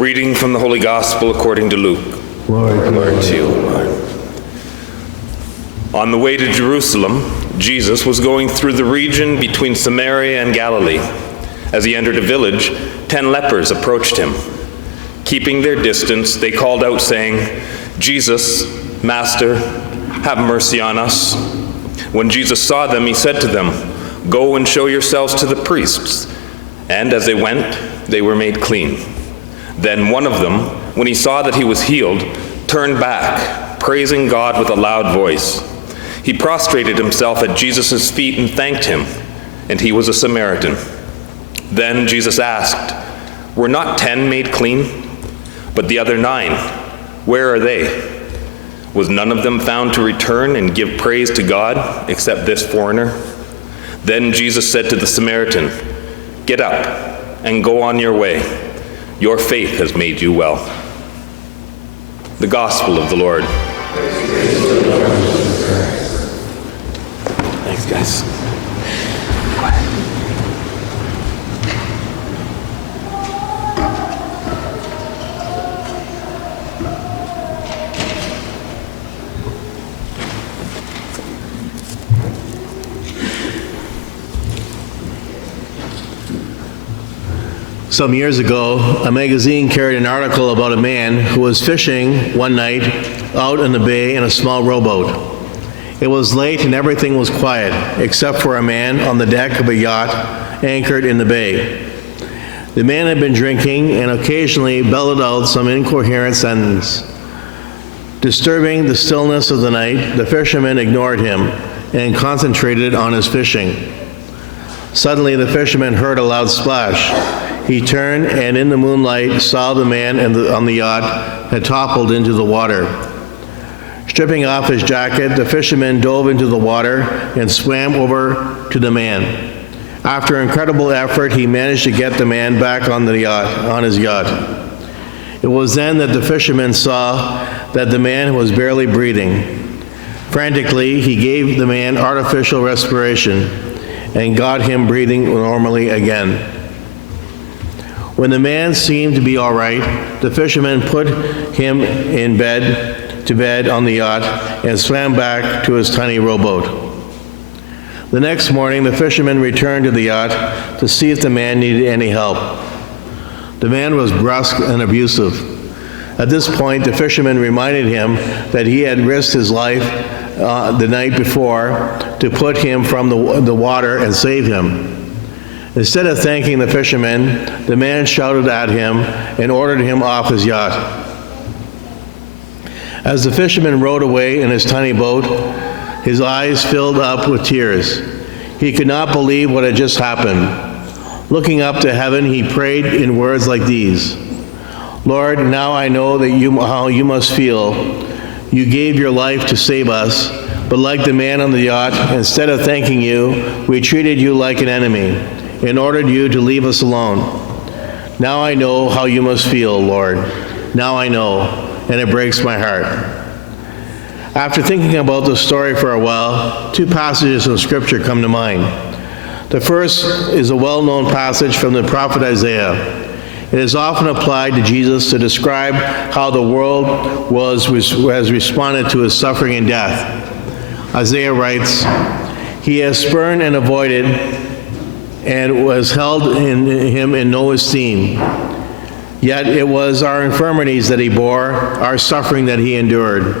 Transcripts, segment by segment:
reading from the Holy Gospel according to Luke. Glory to you, Lord. On the way to Jerusalem, Jesus was going through the region between Samaria and Galilee. As he entered a village, 10 lepers approached him. Keeping their distance, they called out, saying, "Jesus, Master, have mercy on us." When Jesus saw them, he said to them, "Go and show yourselves to the priests." And as they went, they were made clean. Then one of them, when he saw that he was healed, turned back, praising God with a loud voice. He prostrated himself at Jesus' feet and thanked him, and he was a Samaritan. Then Jesus asked, "Were not 10 made clean? But the other 9, where are they? Was none of them found to return and give praise to God, except this foreigner?" Then Jesus said to the Samaritan, "Get up and go on your way. Your faith has made you well." The Gospel of the Lord. Thanks, guys. Some years ago, a magazine carried an article about a man who was fishing one night out in the bay in a small rowboat. It was late and everything was quiet, except for a man on the deck of a yacht anchored in the bay. The man had been drinking and occasionally bellowed out some incoherent sentence. Disturbing the stillness of the night, the fisherman ignored him and concentrated on his fishing. Suddenly, the fisherman heard a loud splash. He turned and in the moonlight saw the man on the yacht had toppled into the water. Stripping off his jacket, the fisherman dove into the water and swam over to the man. After incredible effort, he managed to get the man back on his yacht. It was then that the fisherman saw that the man was barely breathing. Frantically, he gave the man artificial respiration and got him breathing normally again. When the man seemed to be all right, the fisherman put him to bed on the yacht and swam back to his tiny rowboat. The next morning, the fisherman returned to the yacht to see if the man needed any help. The man was brusque and abusive. At this point, the fisherman reminded him that he had risked his life the night before to put him from the water and save him. Instead of thanking the fisherman, the man shouted at him and ordered him off his yacht. As the fisherman rowed away in his tiny boat, his eyes filled up with tears. He could not believe what had just happened. Looking up to heaven, he prayed in words like these: "Lord, now I know how you must feel. You gave your life to save us, but like the man on the yacht, instead of thanking you, we treated you like an enemy and ordered you to leave us alone. Now I know how you must feel, Lord. Now I know, and it breaks my heart." After thinking about the story for a while, 2 passages of Scripture come to mind. The first is a well-known passage from the prophet Isaiah. It is often applied to Jesus to describe how the world has responded to his suffering and death. Isaiah writes, "He has spurned and avoided and was held in him in no esteem. Yet it was our infirmities that he bore, our suffering that he endured."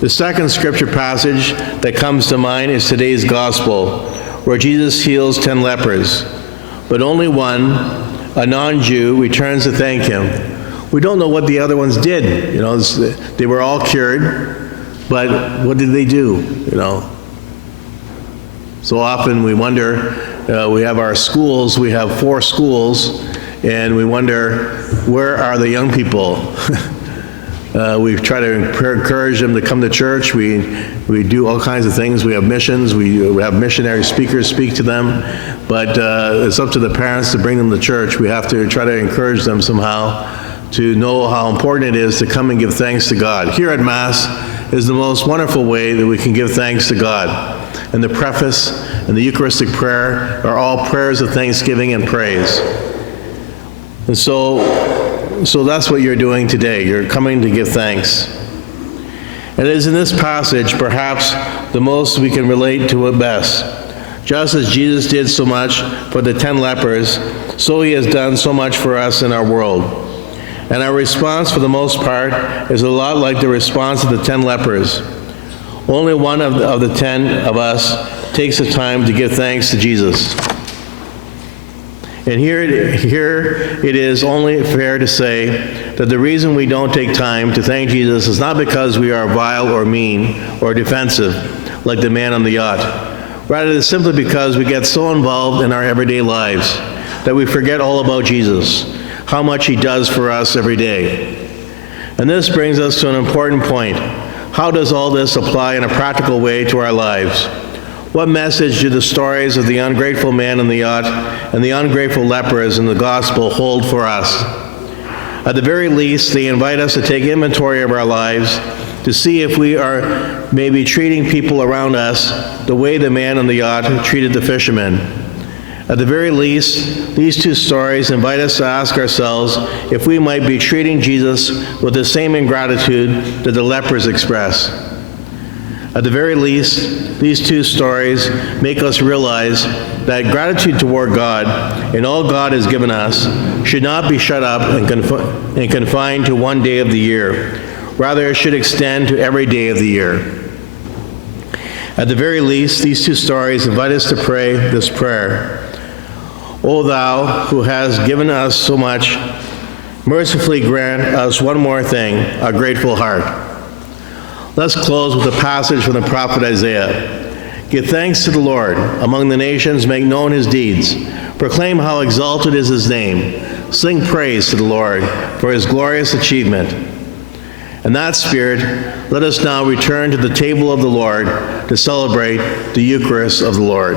The second scripture passage that comes to mind is today's gospel, where Jesus heals 10 lepers. But only one, a non-Jew, returns to thank him. We don't know what the other ones did. They were all cured, but what did they do? So often we wonder, we have our schools, we have 4 schools, and we wonder, where are the young people? We try to encourage them to come to church. We do all kinds of things. We have missions. We have missionary speakers speak to them. But it's up to the parents to bring them to church. We have to try to encourage them somehow to know how important it is to come and give thanks to God. Here at Mass is the most wonderful way that we can give thanks to God. And the preface and the Eucharistic prayer are all prayers of thanksgiving and praise. And so So that's what you're doing today. You're coming to give thanks. It is in this passage, perhaps, the most we can relate to it best. Just as Jesus did so much for the 10 lepers, so he has done so much for us in our world. And our response, for the most part, is a lot like the response of the 10 lepers. Only one of the 10 of us takes the time to give thanks to Jesus. And here it is only fair to say that the reason we don't take time to thank Jesus is not because we are vile or mean or defensive, like the man on the yacht. Rather, it's simply because we get so involved in our everyday lives that we forget all about Jesus, how much he does for us every day. And this brings us to an important point. How does all this apply in a practical way to our lives? What message do the stories of the ungrateful man on the yacht and the ungrateful lepers in the gospel hold for us? At the very least, they invite us to take inventory of our lives, to see if we are maybe treating people around us the way the man on the yacht treated the fishermen. At the very least, these two stories invite us to ask ourselves if we might be treating Jesus with the same ingratitude that the lepers express. At the very least, these two stories make us realize that gratitude toward God and all God has given us should not be shut up and confined to one day of the year. Rather, it should extend to every day of the year. At the very least, these two stories invite us to pray this prayer. O thou who hast given us so much, mercifully grant us one more thing, a grateful heart. Let's close with a passage from the prophet Isaiah. Give thanks to the Lord. Among the nations make known his deeds. Proclaim how exalted is his name. Sing praise to the Lord for his glorious achievement. In that spirit, let us now return to the table of the Lord to celebrate the Eucharist of the Lord.